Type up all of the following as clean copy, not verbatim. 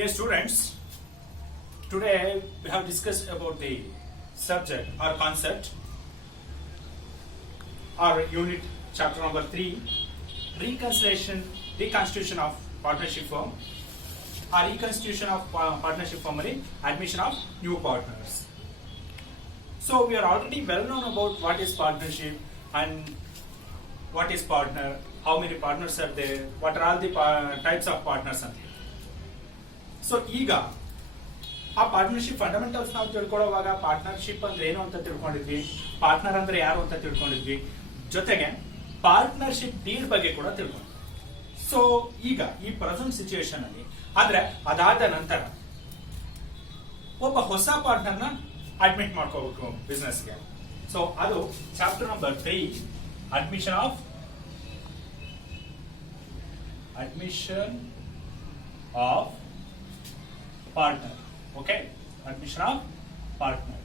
Dear students, today we have discussed about the subject or concept or unit chapter number 3, reconstitution of partnership firm or reconstitution of partnership firm and admission of new partners. So we are already well known about what is partnership and what is partner, how many partners are there, what are all the types of partners ಅಂತ. So ಈಗ ಆ partnership fundamentals ನಾವು ತಿಳ್ಕೊಳ್ಳುವಾಗ partnership ಅಂದ್ರೆ ಏನು ಅಂತ ತಿಳ್ಕೊಂಡಿದ್ವಿ, partner ಅಂದ್ರೆ ಯಾರು ಅಂತ ತಿಳ್ಕೊಂಡಿದ್ವಿ, ಜೊತೆಗೆ ಪಾರ್ಟ್ನರ್ಶಿಪ್ ಡೀಲ್ ಬಗ್ಗೆ ಕೂಡ ತಿಳ್ಕೊಂಡ್ವಿ. ಸೊ ಈಗ ಈ ಪ್ರೆಸೆಂಟ್ ಸಿಚುಯೇಷನ್ ಅಲ್ಲಿ ಆದ್ರೆ ಅದಾದ ನಂತರ ಒಬ್ಬ ಹೊಸ ಪಾರ್ಟ್ನರ್ನ ಅಡ್ಮಿಟ್ ಮಾಡ್ಕೋಬೇಕು ಬಿಸ್ನೆಸ್ಗೆ. ಸೊ ಅದು chapter number 3, admission of partner. Okay, admission of partner.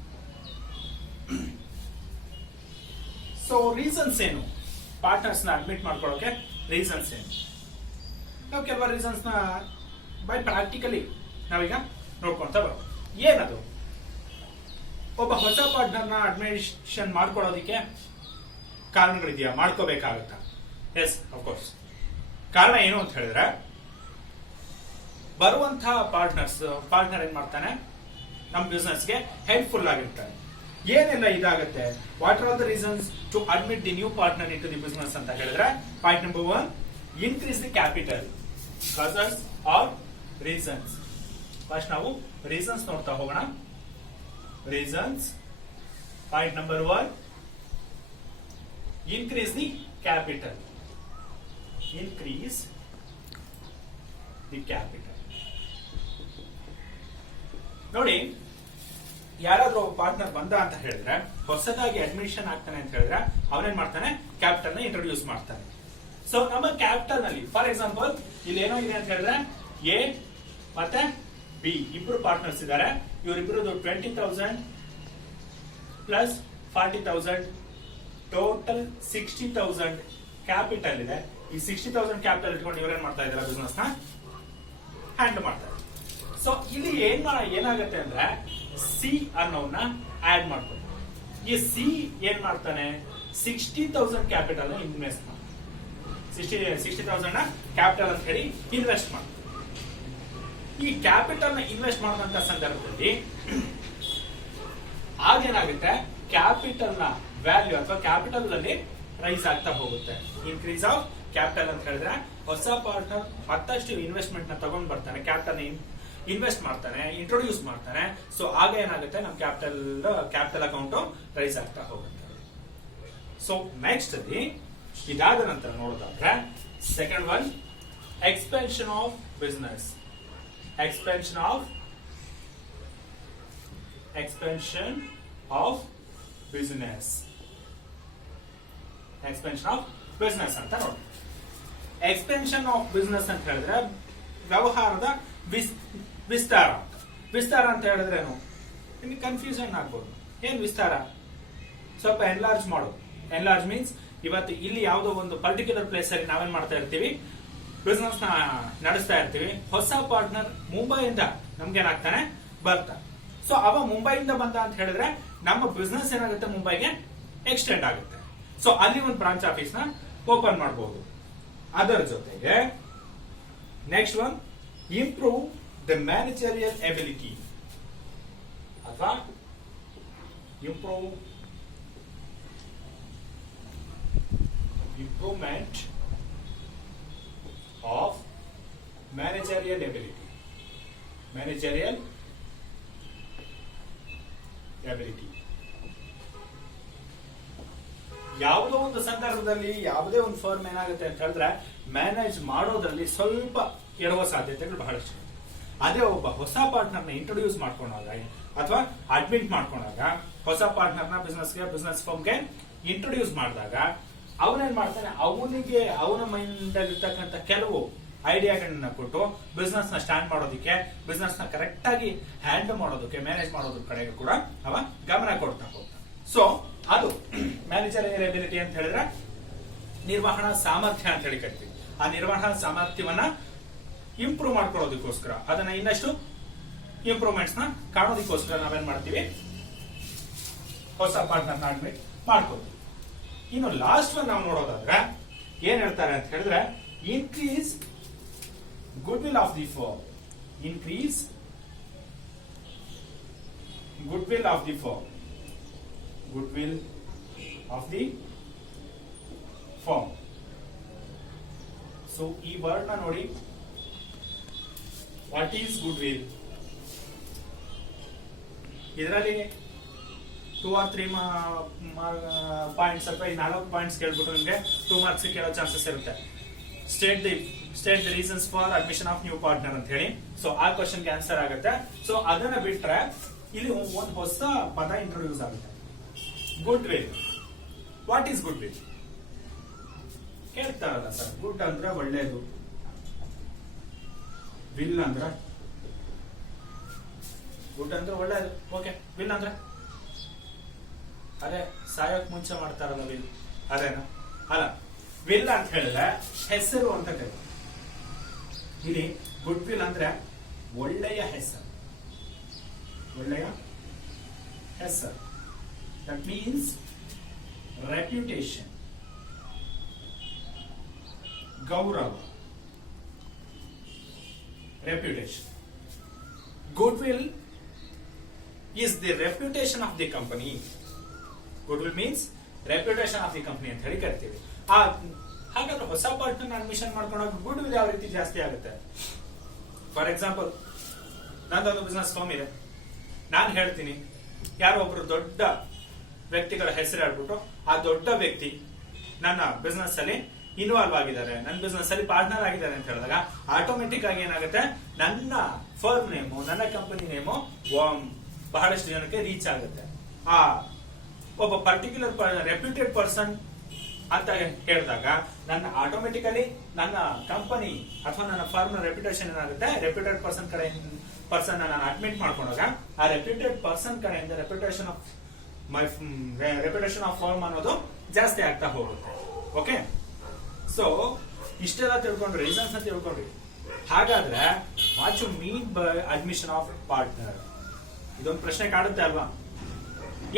So reasons ಏನು ಪಾರ್ಟ್ನರ್ಸ್ ನ ಅಡ್ಮಿಟ್ ಮಾಡ್ಕೊಳ್ಳೋಕೆ? ರೀಸನ್ಸ್ ಏನು? ನಾವು ಕೆಲವು ರೀಸನ್ಸ್ ನ ಬೈ ಪ್ರಾಕ್ಟಿಕಲಿ ನಾವೀಗ ನೋಡ್ಕೊಂತ ಬರೋದು. ಏನದು? ಒಬ್ಬ ಹೊಸ ಪಾರ್ಟ್ನರ್ ನ ಅಡ್ಮಿಷನ್ ಮಾಡ್ಕೊಳ್ಳೋದಿಕ್ಕೆ ಕಾರಣಗಳಿದೆಯಾ? ಮಾಡ್ಕೋಬೇಕಾಗತ್ತಾ? Yes, of course. ಕಾರಣ ಏನು ಅಂತ ಹೇಳಿದ್ರೆ, ಬರುವಂತಹ ಪಾರ್ಟ್ನರ್ ಏನ್ ಮಾಡ್ತಾನೆ, ನಮ್ಮ ಬಿಸ್ನೆಸ್ಗೆ ಹೆಲ್ಪ್ಫುಲ್ ಆಗಿರ್ತಾನೆ. ಏನೆಲ್ಲ ಇದಾಗುತ್ತೆ? What are the reasons to admit the new partner into the business ಅಂತ ಹೇಳಿದ್ರೆ, point number 1, increase the capital. Causes are reasons. First ನಾವು ರೀಸನ್ಸ್ ನೋಡ್ತಾ ಹೋಗೋಣ. Reasons, point number 1, increase the capital. Increase the capital. ನೋಡಿ, ಯಾರಾದ್ರೂ partner ಬಂದ ಅಂತ ಹೇಳಿದ್ರೆ, ಹೊಸದಾಗಿ ಅಡ್ಮಿಷನ್ ಆಗ್ತಾನೆ ಅಂತ ಹೇಳಿದ್ರೆ, ಅವನೇನ್ ಮಾಡ್ತಾನೆ? ಕ್ಯಾಪಿಟಲ್ ನ ಇಂಟ್ರೊಡ್ಯೂಸ್ ಮಾಡ್ತಾನೆ. ಸೊ ನಮ್ಮ ಕ್ಯಾಪಿಟಲ್ ನಲ್ಲಿ ಫಾರ್ ಎಕ್ಸಾಂಪಲ್ ಇಲ್ಲಿ ಏನೋ ಇದೆ ಅಂತ ಹೇಳಿದ್ರೆ, ಎ ಮತ್ತೆ ಬಿ ಇಬ್ರು ಪಾರ್ಟ್ನರ್ಸ್ ಇದ್ದಾರೆ. ಇವರಿಬ್ರದ್ದು 20,000 ಪ್ಲಸ್ 40,000 ಟೋಟಲ್ 60,000 ಕ್ಯಾಪಿಟಲ್ ಇದೆ. ಈ 60,000 ಕ್ಯಾಪಿಟಲ್ ಇಟ್ಕೊಂಡು ಇವರೇನ್ ಮಾಡ್ತಾ ಇದ್ದಾರೆ? ಬಿಸ್ನೆಸ್ ನ ಹ್ಯಾಂಡಲ್ ಮಾಡ್ತಾರೆ. ಸೊ ಇಲ್ಲಿ ಏನಾಗುತ್ತೆ ಅಂದ್ರೆ, ಸಿ ಅನ್ನೋನ್ನ ಆಡ್ ಮಾಡ್ತಾರೆ. ಈ ಸಿ ಏನ್ ಮಾಡ್ತಾನೆ? 60,000 ಕ್ಯಾಪಿಟಲ್ ನ ಇನ್ವೆಸ್ಟ್ ಮಾಡ್ತಾನೆ. 60,000 ನ ಕ್ಯಾಪಿಟಲ್ ಅಂತ ಹೇಳಿ ಇನ್ವೆಸ್ಟ್ ಮಾಡ್ತಾರೆ. ಈ ಕ್ಯಾಪಿಟಲ್ ನ ಇನ್ವೆಸ್ಟ್ ಮಾಡುವಂತ ಸಂದರ್ಭದಲ್ಲಿ ಆಗೇನಾಗುತ್ತೆ? ಕ್ಯಾಪಿಟಲ್ ನ ವ್ಯಾಲ್ಯೂ ಅಥವಾ ಕ್ಯಾಪಿಟಲ್ ಅಲ್ಲಿ ರೈಸ್ ಆಗ್ತಾ ಹೋಗುತ್ತೆ. ಇನ್ಕ್ರೀಸ್ ಆಫ್ ಕ್ಯಾಪಿಟಲ್ ಅಂತ ಹೇಳಿದ್ರೆ, ಹೊಸ ಪಾರ್ಟ್ನರ್ ಮತ್ತಷ್ಟು ಇನ್ವೆಸ್ಟ್ಮೆಂಟ್ ನ ತಗೊಂಡ್ ಬರ್ತಾನೆ, ಕ್ಯಾಪಿಟಲ್ ಇನ್ವೆಸ್ಟ್ ಮಾಡ್ತಾನೆ, ಇಂಟ್ರೊಡ್ಯೂಸ್ ಮಾಡ್ತಾನೆ. ಸೊ ಆಗ ಏನಾಗುತ್ತೆ? ನಮ್ಮ ಕ್ಯಾಪಿಟಲ್ ಅಕೌಂಟ್ ರೈಸ್ ಆಗ್ತಾ ಹೋಗುತ್ತೆ. ಸೊ ನೆಕ್ಸ್ಟ್ ಅಲ್ಲಿ ಇದಾದ ನಂತರ ನೋಡೋದಾದ್ರೆ, second one, expansion of business. Expansion of business. Expansion of business ಅಂತ ನೋಡಿ. ಎಕ್ಸ್ಪೆನ್ಷನ್ ಆಫ್ ಬಿಸ್ನೆಸ್ ಅಂತ ಹೇಳಿದ್ರೆ ವ್ಯವಹಾರದ ವಿಸ್ತಾರ. ವಿಸ್ತಾರ ಅಂತ ಹೇಳಿದ್ರೇನು? ನಿಮಗೆ ಕನ್ಫ್ಯೂಷನ್ ಆಗ್ಬೋದು. ಏನ್ ವಿಸ್ತಾರ? ಸ್ವಲ್ಪ ಎನ್ಲಾರ್ಜ್ ಮಾಡೋದು. ಎನ್ಲಾರ್ಜ್ ಮೀನ್ಸ್ ಇವತ್ತು ಇಲ್ಲಿ ಯಾವುದೋ ಒಂದು ಪರ್ಟಿಕ್ಯುಲರ್ ಪ್ಲೇಸ್ ಅಲ್ಲಿ ನಾವೇನ್ ಮಾಡ್ತಾ ಇರ್ತೀವಿ? ಬಿಸ್ನೆಸ್ ನ ನಡೆಸ್ತಾ ಇರ್ತೀವಿ. ಹೊಸ ಪಾರ್ಟ್ನರ್ ಮುಂಬೈಯಿಂದ ನಮ್ಗೆ ಏನಾಗ್ತಾನೆ? ಬರ್ತಾನೆ. ಸೊ ಅವ ಮುಂಬೈಯಿಂದ ಬಂದ ಅಂತ ಹೇಳಿದ್ರೆ ನಮ್ಮ ಬಿಸ್ನೆಸ್ ಏನಾಗುತ್ತೆ? ಮುಂಬೈಗೆ ಎಕ್ಸ್ಟೆಂಡ್ ಆಗುತ್ತೆ. ಸೊ ಅಲ್ಲಿ ಒಂದು ಬ್ರಾಂಚ್ ಆಫೀಸ್ ನ ಓಪನ್ ಮಾಡಬಹುದು. ಅದರ ಜೊತೆಗೆ next one, improve the managerial ability ಅಥವಾ ಇಂಪ್ರೂವ್ಮೆಂಟ್ ಆಫ್ ಮ್ಯಾನೇಜರಿಯಲ್ ಎಬಿಲಿಟಿ. ಯಾವುದೋ ಒಂದು ಸಂದರ್ಭದಲ್ಲಿ ಯಾವುದೇ ಒಂದು ಫರ್ಮ್ ಏನಾಗುತ್ತೆ ಅಂತ ಹೇಳಿದ್ರೆ, ಮ್ಯಾನೇಜ್ ಮಾಡೋದ್ರಲ್ಲಿ ಸ್ವಲ್ಪ ಎಡುವ ಸಾಧ್ಯತೆಗಳು ಬಹಳಷ್ಟು. ಅದೇ ಒಬ್ಬ ಹೊಸ ಪಾರ್ಟ್ನರ್ನ ಇಂಟ್ರೊಡ್ಯೂಸ್ ಮಾಡ್ಕೊಂಡಾಗ ಅಥವಾ ಅಡ್ಮಿಟ್ ಮಾಡ್ಕೊಂಡಾಗ, ಹೊಸ ಪಾರ್ಟ್ನರ್ನ ಬಿಸ್ನೆಸ್ ಫರ್ಮ್ಗೆ ಇಂಟ್ರೊಡ್ಯೂಸ್ ಮಾಡಿದಾಗ ಅವನೇನ್ ಮಾಡ್ತಾನೆ? ಅವನ ಮೈಂಡ್ ಅಲ್ಲಿ ಇರ್ತಕ್ಕಂಥ ಕೆಲವು ಐಡಿಯಾಗಳನ್ನ ಕೊಟ್ಟು ಬಿಸ್ನೆಸ್ ನ ಸ್ಟಾರ್ಟ್ ಮಾಡೋದಕ್ಕೆ, ಬಿಸ್ನೆಸ್ ನ ಕರೆಕ್ಟ್ ಆಗಿ ಹ್ಯಾಂಡಲ್ ಮಾಡೋದಕ್ಕೆ, ಮ್ಯಾನೇಜ್ ಮಾಡೋದ್ರ ಕಡೆಗೆ ಕೂಡ ಅವ ಗಮನ ಕೊಡ್ತಾ ಹೋಗ್ತಾನೆ. ಸೊ ಅದು ಮ್ಯಾನೇಜರಿಯಲ್ ಎಬಿಲಿಟಿ ಅಂತ ಹೇಳಿದ್ರೆ ನಿರ್ವಹಣಾ ಸಾಮರ್ಥ್ಯ ಅಂತ ಹೇಳಿ ಕರಿತೀವಿ. ಆ ನಿರ್ವಹಣಾ ಸಾಮರ್ಥ್ಯವನ್ನ ಇಂಪ್ರೂವ್ ಮಾಡ್ಕೊಳ್ಳೋದಕ್ಕೋಸ್ಕರ, ಅದನ್ನ ಇನ್ನಷ್ಟು ಇಂಪ್ರೂವ್ಮೆಂಟ್ಸ್ ನ ಕಾಣೋದಕ್ಕೋಸ್ಕರ ನಾವೇನ್ ಮಾಡ್ತೀವಿ, ಹೊಸ ಪಾರ್ಟ್ನರ್ ಅಡ್ಮಿಟ್ ಮಾಡ್ಕೋತೀವಿ. ಇನ್ನು ಲಾಸ್ಟ್ ಒನ್ ನಾವು ನೋಡೋದಾದ್ರೆ ಏನ್ ಹೇಳ್ತಾರೆ ಅಂತ ಹೇಳಿದ್ರೆ, increase good will of the firm. Increase good will of the firm. Good will of the firm. So ಈ ವರ್ಡ್ ನ ನೋಡಿ, ವಾಟ್ ಈಸ್ ಗುಡ್ ವಿಲ್? ಇದರಲ್ಲಿ 2 or 3 ಪಾಯಿಂಟ್ಸ್ ಅಥವಾ 4 ಪಾಯಿಂಟ್ಸ್ ಕೇಳ್ಬಿಟ್ಟು ನಿಮಗೆ 2 ಮಾರ್ಕ್ಸ್ ಕೇಳೋ ಚಾನ್ಸಸ್ ಇರುತ್ತೆ. State the reasons for admission of new partner ಅಂತ ಹೇಳಿ. ಸೊ ಆ ಕ್ವಶನ್ಗೆ ಆನ್ಸರ್ ಆಗುತ್ತೆ. ಸೊ ಅದನ್ನ ಬಿಟ್ರೆ ಇಲ್ಲಿ ಒಂದು ಹೊಸ ಪದ ಇಂಟ್ರೊಡ್ಯೂಸ್ ಆಗುತ್ತೆ, goodwill. What is goodwill? ಕೇಳ್ತಾರಲ್ಲ ಸರ್, ಗುಡ್ ಅಂದ್ರೆ ಒಳ್ಳೇದು, ವಿಲ್ ಅಂದ್ರೆ ಗುಡ್ ಅಂದ್ರೆ ಒಳ್ಳೇದು, ಓಕೆ. ವಿಲ್ ಅಂದ್ರೆ ಅದೇ ಸಾಯಕ್ ಮುಂಚೆ ಮಾಡ್ತಾರಲ್ಲ ವಿಲ್, ಅದೇನಾ? ಅಲ್ಲ, ವಿಲ್ ಅಂತ ಹೇಳಿದ್ರೆ ಹೆಸರು ಅಂತ ಕರೀತಾರೆ. ಇಲ್ಲಿ ಗುಡ್ ವಿಲ್ ಅಂದ್ರೆ ಒಳ್ಳೆಯ ಹೆಸರು, ಒಳ್ಳೆಯ ಹೆಸರು. ದಟ್ ಮೀನ್ಸ್ ರೆಪ್ಯುಟೇಷನ್, ಗೌರವ, reputation. Good will is the reputation of the company. Good will means reputation of the company ಅಂತ ಹೇಳಿ ಕರಿತೀವಿ. ಹಾಗಾದ್ರೆ ಹೊಸ ಪಾರ್ಟ್ನರ್ ಅಡ್ಮಿಷನ್ ಮಾಡ್ಕೊಂಡಾಗ ಗುಡ್ ವಿಲ್ ಯಾವ ರೀತಿ ಜಾಸ್ತಿ ಆಗುತ್ತೆ? ಫಾರ್ ಎಕ್ಸಾಂಪಲ್, ನಂದೊಂದು ಬಿಸ್ನೆಸ್ ಫರ್ಮ್ ಇದೆ. ನಾನು ಹೇಳ್ತೀನಿ, ಯಾರೋ ಒಬ್ರು ದೊಡ್ಡ ವ್ಯಕ್ತಿಗಳ ಹೆಸರು ಹೇಳ್ಬಿಟ್ಟು ಆ ದೊಡ್ಡ ವ್ಯಕ್ತಿ ನನ್ನ ಬಿಸ್ನೆಸ್ ಅಲ್ಲಿ ಇನ್ವಾಲ್ವ್ ಆಗಿದ್ದಾರೆ, ನನ್ನ ಬಿಸ್ನೆಸ್ ಅಲ್ಲಿ ಪಾರ್ಟ್ನರ್ ಆಗಿದ್ದಾರೆ ಅಂತ ಹೇಳಿದಾಗ ಆಟೋಮೆಟಿಕ್ ಆಗಿ ಏನಾಗುತ್ತೆ, ನನ್ನ ಫರ್ಮ್ ನೇಮು, ನನ್ನ ಕಂಪನಿ ನೇಮು ಬಹಳಷ್ಟು ಜನಕ್ಕೆ ರೀಚ್ ಆಗುತ್ತೆ. ಆ ಒಬ್ಬ ಪರ್ಟಿಕ್ಯುಲರ್ ರೆಪ್ಯೂಟೆಡ್ ಪರ್ಸನ್ ಅಂತ ಹೇಳಿದಾಗ ನನ್ನ ಆಟೋಮೆಟಿಕಲಿ ನನ್ನ ಕಂಪನಿ ಅಥವಾ ನನ್ನ ಫರ್ಮ್ ರೆಪ್ಯುಟೇಷನ್ ಏನಾಗುತ್ತೆ, ರೆಪ್ಯೂಟೆಡ್ ಪರ್ಸನ್ ಪರ್ಸನ್ ನಾನು ಅಡ್ಮಿಟ್ ಮಾಡ್ಕೊಂಡಾಗ ಆ ರೆಪ್ಯೂಟೆಡ್ ಪರ್ಸನ್ ಕಡೆಯಿಂದ ರೆಪ್ಯುಟೇಷನ್ ಆಫ್ ಫರ್ಮ್ ಅನ್ನೋದು ಜಾಸ್ತಿ ಆಗ್ತಾ ಹೋಗುತ್ತೆ. ಓಕೆ, ಸೊ ಇಷ್ಟೆಲ್ಲ ತಿಳ್ಕೊಂಡ್ರಿ, ರೀಸನ್ಸ್ ತಿಳ್ಕೊಂಡ್ರಿ. ಹಾಗಾದ್ರೆ what you mean by admission of partner? ಇದೊಂದು ಪ್ರಶ್ನೆ ಕಾಡುತ್ತೆ ಅಲ್ವಾ?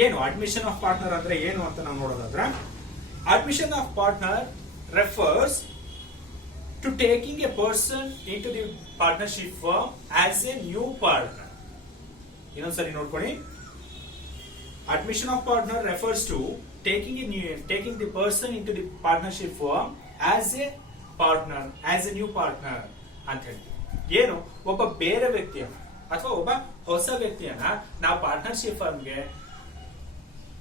ಏನು ಅಡ್ಮಿಷನ್ ಆಫ್ ಪಾರ್ಟ್ನರ್ ಅಂದ್ರೆ ಏನು ಅಂತ ನಾವು ನೋಡೋದಾದ್ರೆ, admission of partner refers to taking a person into the partnership firm as a new partner. ಇನ್ನೊಂದ್ಸರಿ ನೋಡ್ಕೊಳ್ಳಿ. Admission of partner refers to taking the person into the partnership firm as a partner, as a new partner ಅಂತ ಹೇಳ್ತೀವಿ. ಏನು, ಒಬ್ಬ ಬೇರೆ ವ್ಯಕ್ತಿಯನ್ನ ಅಥವಾ ಒಬ್ಬ ಹೊಸ ವ್ಯಕ್ತಿಯನ್ನ ನಾವು ಪಾರ್ಟ್ನರ್ಶಿಪ್ ಫರ್ಮ್ಗೆ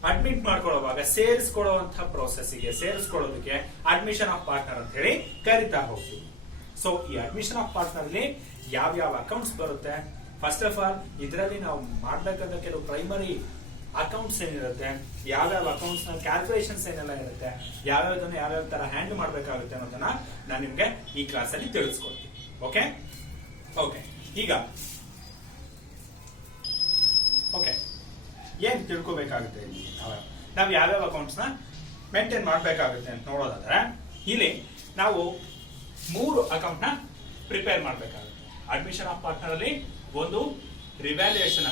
ಅಡ್ಮಿಟ್ ಮಾಡ್ಕೊಳ್ಳುವಾಗ ಸೇರಿಸ್ಕೊಳ್ಳುವಂತಹ ಪ್ರೋಸೆಸ್ಗೆ ಸೇರಿಸ್ಕೊಳ್ಳೋದಕ್ಕೆ ಅಡ್ಮಿಷನ್ ಆಫ್ ಪಾರ್ಟ್ನರ್ ಅಂತ ಹೇಳಿ ಕರಿತಾ ಹೋಗ್ತೀವಿ. ಸೊ ಈ ಅಡ್ಮಿಷನ್ ಆಫ್ ಪಾರ್ಟ್ನರ್ ಅಲ್ಲಿ ಯಾವ ಅಕೌಂಟ್ಸ್ ಬರುತ್ತೆ? ಫಸ್ಟ್ ಆಫ್ ಆಲ್ ಇದರಲ್ಲಿ ನಾವು ಮಾಡಬೇಕಾದ ಕೆಲವು ಪ್ರೈಮರಿ ಅಕೌಂಟ್ಸ್ ಏನಿರುತ್ತೆ, ಯಾವ್ಯಾವ ಅಕೌಂಟ್ಸ್ ನ ಕ್ಯಾಲ್ಕುಲೇಷನ್ಸ್ ಏನೆಲ್ಲ ಇರುತ್ತೆ, ಯಾವ್ಯಾವ ತರ ಹ್ಯಾಂಡಲ್ ಮಾಡಬೇಕಾಗುತ್ತೆ ಅನ್ನೋದನ್ನ ನಾನು ನಿಮ್ಗೆ ಈ ಕ್ಲಾಸ್ ಅಲ್ಲಿ ತಿಳಿಸ್ಕೊಡ್ತೀನಿ. ಓಕೆ, ಈಗ ಏನ್ ತಿಳ್ಕೋಬೇಕಾಗುತ್ತೆ, ನಾವು ಯಾವ್ಯಾವ ಅಕೌಂಟ್ಸ್ ನ ಮೇಂಟೈನ್ ಮಾಡಬೇಕಾಗುತ್ತೆ ಅಂತ ನೋಡೋದಾದ್ರೆ, ಇಲ್ಲಿ ನಾವು 3 ಅಕೌಂಟ್ ನ ಪ್ರಿಪೇರ್ ಮಾಡಬೇಕಾಗುತ್ತೆ. ಅಡ್ಮಿಷನ್ ಆಫ್ ಪಾರ್ಟ್ನರ್ ಅಲ್ಲಿ ಒಂದು ರಿವ್ಯಾಲ್ಯೂಯೇಷನ್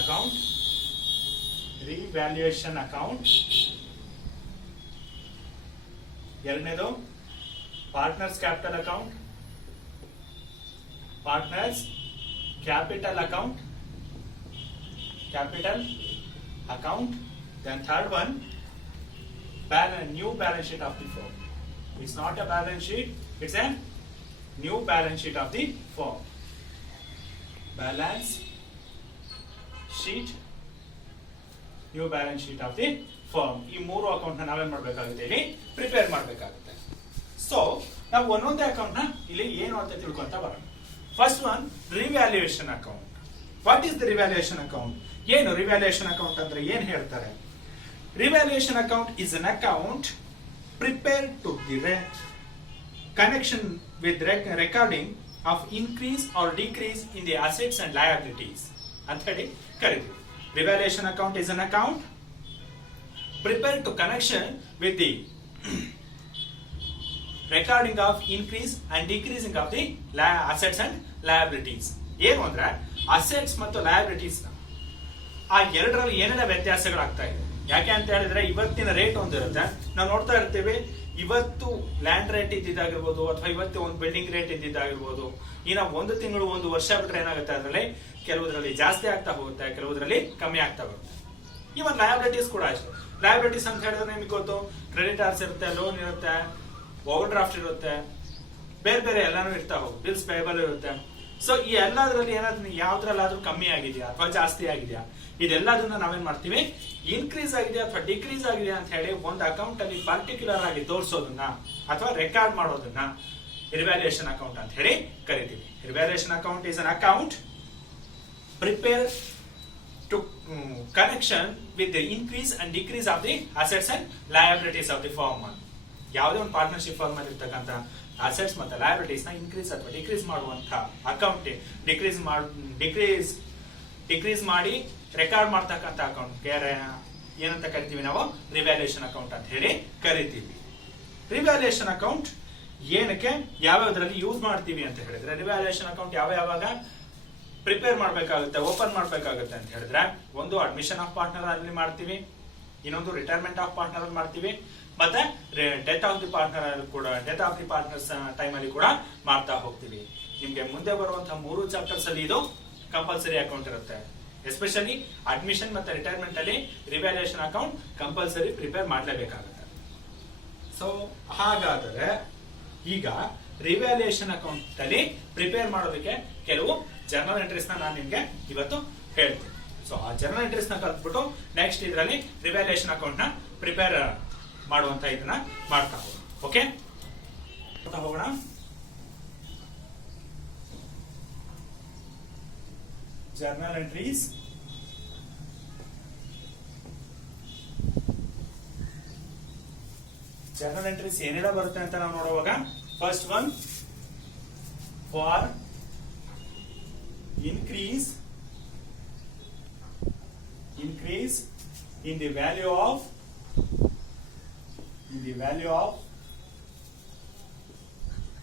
ಅಕೌಂಟ್, ಎರಡನೇದು partners capital account, then third one, new balance sheet of the firm. It's not a balance sheet, it's a new balance sheet of the firm. Balance sheet, new balance sheet of the firm. ಈ 3 account ನ ನಾವೇನ್ ಮಾಡಬೇಕಾಗುತ್ತೆ, ಇಲ್ಲಿ prepare ಮಾಡಬೇಕಾಗುತ್ತೆ. So ನಾವು ಒಂದೊಂದೇ account ನ ಇಲ್ಲಿ ಏನು ಅಂತ ತಿಳ್ಕೊಂತ ಬರೋಣ. First one, revaluation account. What is the revaluation account? ಏನು ರಿವ್ಯಾಲ್ಯೂಯೇಷನ್ ಅಕೌಂಟ್ ಅಂದ್ರೆ ಏನ್ ಹೇಳ್ತಾರೆ? Revaluation account is an account prepared to give a connection with recording of increase or decrease in the assets and liabilities ಅಂತ ಹೇಳಿ ಕರೀತೀವಿ. Revaluation account is an account prepared to connection with the recording of increase and decreasing of the assets and liabilities. ಏನು ಅಂದ್ರೆ assets ಮತ್ತು liabilities ಆ ಎರಡರಲ್ಲಿ ಏನೆಲ್ಲ ವ್ಯತ್ಯಾಸಗಳಾಗ್ತಾ ಇದೆ. ಯಾಕೆ ಅಂತ ಹೇಳಿದ್ರೆ ಇವತ್ತಿನ ರೇಟ್ ಒಂದಿರುತ್ತೆ, ನಾವು ನೋಡ್ತಾ ಇರ್ತೀವಿ. ಇವತ್ತು ಲ್ಯಾಂಡ್ ರೇಟ್ ಇದ್ದಿದ್ದಾಗಿರ್ಬೋದು ಅಥವಾ ಇವತ್ತು ಒಂದು ಬಿಲ್ಡಿಂಗ್ ರೇಟ್ ಇದ್ದಿದ್ದಾಗಿರ್ಬೋದು, ಇನ್ನ ಒಂದು ತಿಂಗಳು ಒಂದು ವರ್ಷ ಬಿಟ್ರೆ ಏನಾಗುತ್ತೆ, ಅದರಲ್ಲಿ ಕೆಲವುದ್ರಲ್ಲಿ ಜಾಸ್ತಿ ಆಗ್ತಾ ಹೋಗುತ್ತೆ, ಕೆಲವುದ್ರಲ್ಲಿ ಕಮ್ಮಿ ಆಗ್ತಾ ಹೋಗುತ್ತೆ. ಇವನ್ ಲಯಬಿಲಿಟೀಸ್ ಕೂಡ ಅಷ್ಟೇ. ಲಯಬಿಲಿಟೀಸ್ ಅಂತ ಹೇಳಿದ್ರೆ ನಿಮಗೆ ಗೊತ್ತು, ಕ್ರೆಡಿಟರ್ಸ್ ಇರುತ್ತೆ, ಲೋನ್ ಇರುತ್ತೆ, ಓವರ್ ಡ್ರಾಫ್ಟ್ ಇರುತ್ತೆ, ಬೇರೆ ಬೇರೆ ಎಲ್ಲಾನು ಇರ್ತಾ ಹೋಗುತ್ತೆ, ಬಿಲ್ಸ್ ಪೇಬಲ್ ಇರುತ್ತೆ. ಸೊ ಈ ಎಲ್ಲದರಲ್ಲಿ ಏನಾದ್ರು ಯಾವ್ದ್ರಲ್ಲಾದ್ರೂ ಕಮ್ಮಿ ಆಗಿದೆಯಾ ಅಥವಾ ಜಾಸ್ತಿ ಆಗಿದೆಯಾ, ಇದೆಲ್ಲದನ್ನ ನಾವೇನ್ ಮಾಡ್ತೀವಿ, ಇನ್ಕ್ರೀಸ್ ಆಗಿದೆ ಅಥವಾ ಡಿಕ್ರೀಸ್ ಆಗಿದೆ ಅಂತ ಹೇಳಿ ಒಂದು ಅಕೌಂಟ್ ಅಲ್ಲಿ ಪರ್ಟಿಕ್ಯುಲರ್ ಆಗಿ ತೋರಿಸೋದನ್ನ ಅಥವಾ ರೆಕಾರ್ಡ್ ಮಾಡೋದನ್ನ ರಿವ್ಯಾಲ್ಯೂಯೇಷನ್ ಅಕೌಂಟ್ ಅಂತ ಹೇಳಿ ಕರಿತೀವಿ. Revaluation account is an account prepare to connection with the increase and decrease of the assets and liabilities of the firm. ಯಾವುದೇ ಒಂದು ಪಾರ್ಟ್ನರ್ಶಿಪ್ ಫರ್ಮ್ ಅಲ್ಲಿ ಇರ್ತಕ್ಕಂಥ ಅಸೆಟ್ಸ್ ಮತ್ತೆ ಲಯಬಿಲಿಟೀಸ್ ನ ಇನ್ಕ್ರೀಸ್ ಅಥವಾ ಡಿಕ್ರೀಸ್ ಮಾಡುವಂತ ಅಕೌಂಟ್, ಡಿಕ್ರೀಸ್ ಮಾಡಿ ರೆಕಾರ್ಡ್ ಮಾಡ್ತಕ್ಕಂಥ ಅಕೌಂಟ್ ಏನಂತ ಕರಿತೀವಿ ನಾವು, ರಿವ್ಯಾಲ್ಯೂಯೇಷನ್ ಅಕೌಂಟ್ ಅಂತ ಹೇಳಿ ಕರಿತೀವಿ. ರಿವ್ಯಾಲ್ಯೂಯೇಷನ್ ಅಕೌಂಟ್ ಏನಕ್ಕೆ ಯಾವ್ಯಾವ್ದ್ರಲ್ಲಿ ಯೂಸ್ ಮಾಡ್ತೀವಿ ಅಂತ ಹೇಳಿದ್ರೆ, ರಿವ್ಯಾಲ್ಯೂಯೇಷನ್ ಅಕೌಂಟ್ ಯಾವಾಗ ಪ್ರಿಪೇರ್ ಮಾಡ್ಬೇಕಾಗುತ್ತೆ, ಓಪನ್ ಮಾಡ್ಬೇಕಾಗುತ್ತೆ ಅಂತ ಹೇಳಿದ್ರೆ, ಒಂದು ಅಡ್ಮಿಷನ್ ಆಫ್ ಪಾರ್ಟ್ನರ್ ಅಲ್ಲಿ ಮಾಡ್ತೀವಿ, ಇನ್ನೊಂದು ರಿಟೈರ್ಮೆಂಟ್ ಆಫ್ ಪಾರ್ಟ್ನರ್ ಅಲ್ಲಿ ಮಾಡ್ತೀವಿ, ಮತ್ತೆ death of the partners time ಅಲ್ಲಿ ಕೂಡ ಮಾಡ್ತಾ ಹೋಗ್ತೀವಿ. ನಿಮ್ಗೆ ಮುಂದೆ ಬರುವಂತಹ 3 ಚಾಪ್ಟರ್ಸ್ ಅಲ್ಲಿ ಇದು ಕಂಪಲ್ಸರಿ ಅಕೌಂಟ್ ಇರುತ್ತೆ. ಎಸ್ಪೆಷಲಿ ಅಡ್ಮಿಷನ್ ಮತ್ತೆ ರಿಟೈರ್ಮೆಂಟ್ ಅಲ್ಲಿ ರಿವ್ಯಾಲ್ಯೂಯೇಷನ್ ಅಕೌಂಟ್ ಕಂಪಲ್ಸರಿ ಪ್ರಿಪೇರ್ ಮಾಡಲೇಬೇಕಾಗುತ್ತೆ. ಸೊ ಹಾಗಾದರೆ ಈಗ ರಿವ್ಯಾಲ್ಯೂಯೇಷನ್ ಅಕೌಂಟ್ ಅಲ್ಲಿ ಪ್ರಿಪೇರ್ ಮಾಡೋದಕ್ಕೆ ಕೆಲವು ಜರ್ನಲ್ ಎಂಟ್ರೀಸ್ ನಾನು ನಿಮ್ಗೆ ಇವತ್ತು ಹೇಳ್ತೀನಿ. ಸೊ ಆ ಜರ್ನಲ್ ಎಂಟ್ರೀಸ್ ನ ಕಲ್ತ್ಬಿಟ್ಟು ನೆಕ್ಸ್ಟ್ ಇದರಲ್ಲಿ ರಿವ್ಯಾಲ್ಯೂಯೇಷನ್ ಅಕೌಂಟ್ ನ ಪ್ರಿಪೇರ್ ಮಾಡುವಂತ ಇದನ್ನ ಮಾಡ್ತಾ ಹೋಗೋಣ. ಓಕೆ, ಹೋಗೋಣ. Journal entries. ಜರ್ನಲ್ ಎಂಟ್ರೀಸ್ ಏನೆಲ್ಲ ಬರುತ್ತೆ ಅಂತ ನಾವು ನೋಡುವಾಗ, first one for increase in the value of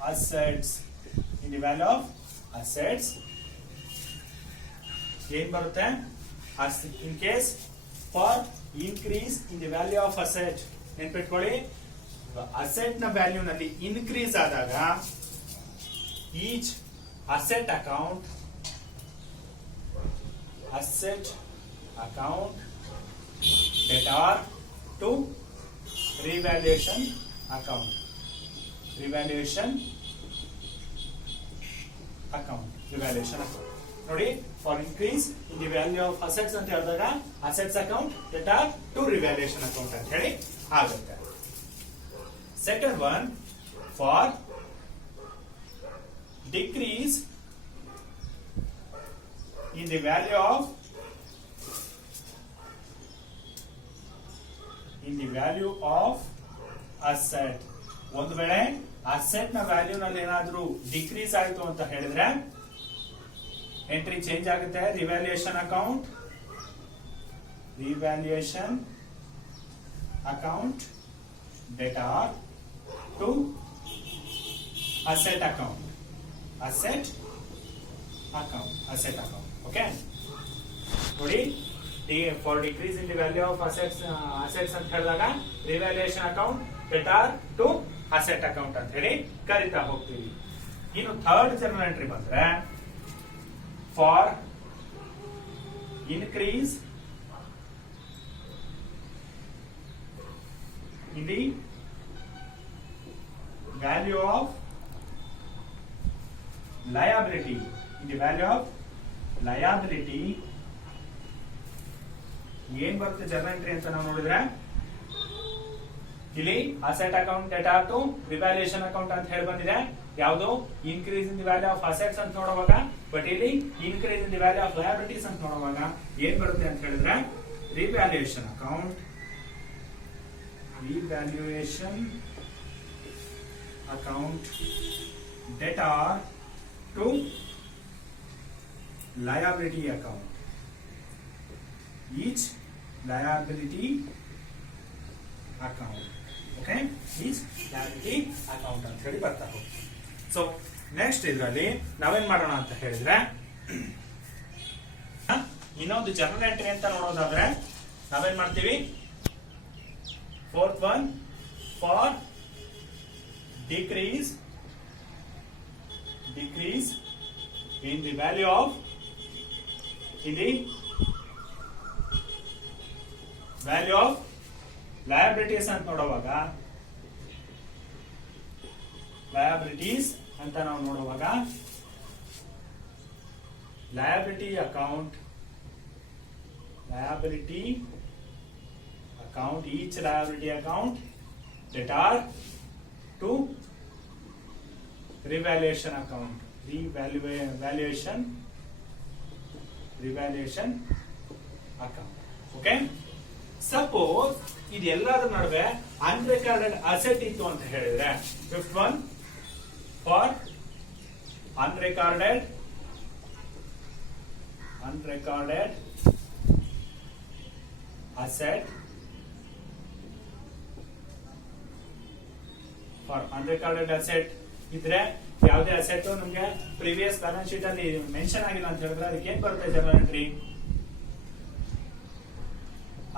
assets, ಏನ್ ಬರುತ್ತೆ, in case for increase in the value of asset. ನೆನ್ಪಿಟ್ಕೊಳ್ಳಿ, ಅಸೆಟ್ ನ ವ್ಯಾಲ್ಯೂ ನಲ್ಲಿ ಇನ್ಕ್ರೀಸ್ ಆದಾಗ each asset account that are to revaluation account ನೋಡಿ, for increase in the value of assets ಅಂತ ಹೇಳಿದಾಗ assets account that are to revaluation account ಅಂತ ಹೇಳಿ ಆಗುತ್ತೆ. Second one for decrease in the value of asset. ಒಂದು ವೇಳೆ asset ನ value ನಲ್ಲಿ ಏನಾದ್ರೂ ಡಿಕ್ರೀಸ್ ಆಯಿತು ಅಂತ ಹೇಳಿದ್ರೆ ಎಂಟ್ರಿ ಚೇಂಜ್ ಆಗುತ್ತೆ. Revaluation account that are to asset account. Okay, ನೋಡಿ, for decrease in the value of assets ಅಂತ ಹೇಳಿದಾಗ revaluation account that are to asset account ಅಂತ ಹೇಳಿ ಕರಿತಾ ಹೋಗ್ತೀವಿ. ಇನ್ನು ಥರ್ಡ್ ಜರ್ನಲ್ ಎಂಟ್ರಿ ಬಂದ್ರೆ for increase in the value of liability, ಏನ್ ಬರುತ್ತೆ ಜರ್ನಲ್ ಎಂಟ್ರಿ ಅಂತ ನಾವು ನೋಡಿದ್ರೆ, ಇಲ್ಲಿ asset account that are to revaluation account ಅಂತ ಹೇಳಿ ಬಂದಿದೆ. ಯಾವುದು increase in the value of assets ಅಂತ ನೋಡುವಾಗ, ಬಟ್ ಇಲ್ಲಿ increase in the value of liabilities ಅಂತ ನೋಡುವಾಗ ಏನ್ ಬರುತ್ತೆ ಅಂತ ಹೇಳಿದ್ರೆ, revaluation account that are to liability account. Each liability account. Okay, each liability account ಅಂತ ಹೇಳಿ ಬರ್ತಾ ಹೋಗುತ್ತೆ. ಸೊ ನೆಕ್ಸ್ಟ್ ಇದರಲ್ಲಿ ನಾವೇನ್ ಮಾಡೋಣ ಅಂತ ಹೇಳಿದ್ರೆ ಇನ್ನೊಂದು ಜರ್ನಲ್ ಎಂಟ್ರಿ ಅಂತ ನೋಡೋದಾದ್ರೆ ನಾವೇನ್ ಮಾಡ್ತೀವಿ, fourth one for decrease in the value of liabilities ಅಂತ ನೋಡುವಾಗ liabilities ಅಂತ ನಾವು ನೋಡುವಾಗ liability account each liability account that are to revaluation account revaluation account. Okay, suppose ಇದೆಲ್ಲದರ ನಡುವೆ ಅನ್ರೆಕಾರ್ಡೆಡ್ ಅಸೆಟ್ ಇತ್ತು ಅಂತ ಹೇಳಿದ್ರೆ, fifth one for ಅನ್ರೆಕಾರ್ಡೆಡ್ asset for ಅನ್ರೆಕಾರ್ಡೆಡ್ asset ಇದ್ರೆ ಯಾವುದೇ ಅಸೆಟ್ ನಮ್ಗೆ ಪ್ರೀವಿಯಸ್ ಬ್ಯಾಲೆನ್ಸ್ ಶೀಟ್ ಅಲ್ಲಿ ಮೆನ್ಷನ್ ಆಗಿಲ್ಲ ಅಂತ ಹೇಳಿದ್ರೆ ಅದಕ್ಕೆ ಏನ್ ಬರುತ್ತೆ journal entry,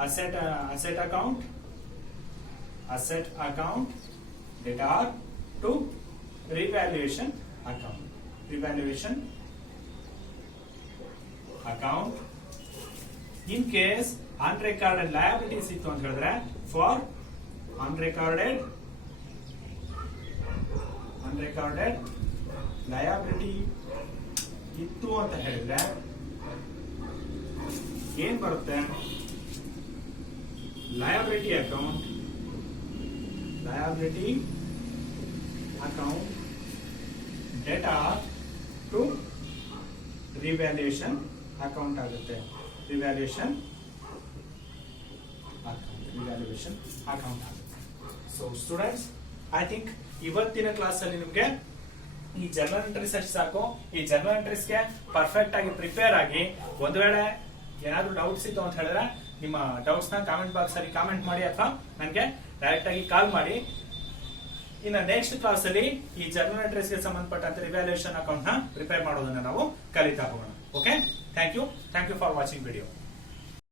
asset account that are to revaluation account. In case unrecorded liabilities ಇತ್ತು ಅಂತ ಹೇಳಿದ್ರೆ for unrecorded liability ಇತ್ತು ಅಂತ ಹೇಳಿದ್ರೆ ಏನ್ ಬರುತ್ತೆ, liability account data to revaluation account ಆಗುತ್ತೆ, revaluation account ಆಗುತ್ತೆ. So students, I think ಇವತ್ತಿನ ಕ್ಲಾಸ್ ಅಲ್ಲಿ ನಿಮ್ಗೆ ಈ ಜರ್ನಲ್ ಎಂಟ್ರೀಸ್ ಅಷ್ಟು ಸಾಕು. ಈ ಜರ್ನಲ್ ಎಂಟ್ರೀಸ್ ಗೆ ಪರ್ಫೆಕ್ಟ್ ಆಗಿ ಪ್ರಿಪೇರ್ ಆಗಿ, ಒಂದ್ ವೇಳೆ ಏನಾದ್ರು ಡೌಟ್ಸ್ ಇತ್ತು ಅಂತ ಹೇಳಿದ್ರೆ ನಿಮ್ಮ ಡೌಟ್ಸ್ ನ ಕಾಮೆಂಟ್ ಬಾಕ್ಸ್ ಅಲ್ಲಿ ಕಾಮೆಂಟ್ ಮಾಡಿ ಅಥವಾ ನನಗೆ ಡೈರೆಕ್ಟ್ ಆಗಿ ಕಾಲ್ ಮಾಡಿ. ಇನ್ನು ನೆಕ್ಸ್ಟ್ ಕ್ಲಾಸ್ ಅಲ್ಲಿ ಈ ಜರ್ನಲ್ ಎಂಟ್ರೀಸ್ ಗೆ ಸಂಬಂಧಪಟ್ಟಂತೆ ರಿವ್ಯಾಲ್ಯೂಯೇಷನ್ ಅಕೌಂಟ್ ನ ಪ್ರಿಪೇರ್ ಮಾಡೋದನ್ನ ನಾವು ಕಲಿತಾ ಹೋಗೋಣ. Okay, thank you for watching video.